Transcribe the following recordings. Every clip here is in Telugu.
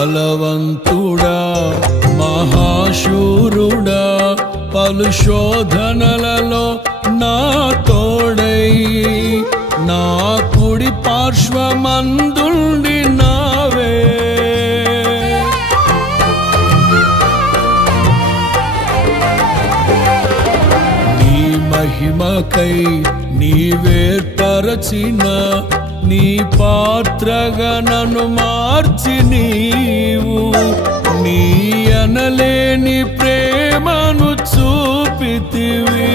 బలవంతుడా మహాశూరుడా పలు శోధనలలో నా తోడై నా కుడి పార్శ్వమందుండి నావే. నీ మహిమకై నీవేర్పరచిన నీ పాత్రగా నన్ను మార్చి నీవు నీ అనలేని ప్రేమను చూపితివి.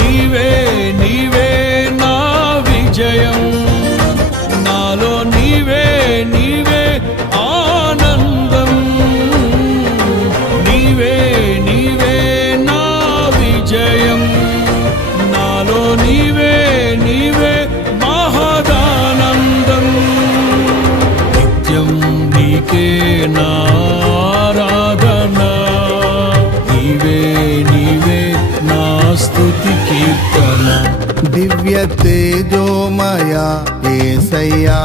నీవే నీవే నా విజయం, నాలో నీవే నీవే ఆనందం. నీవే నీవే నా విజయం, నాలో నీవే నీవే మహదానందం. నిత్యం నీకే నారాధన, నీవే నీవే నా స్తుతి కీర్తన. దివ్య తేజోమయ యేసయ్యా,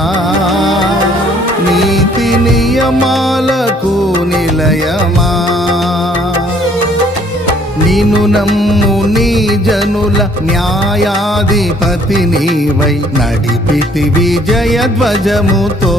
నీతి నియమాలకు నిలయమా. నిన్ను నమ్ము నీ జనుల న్యాయాధిపతి నీవై నడిపితి విజయ ధ్వజముతో.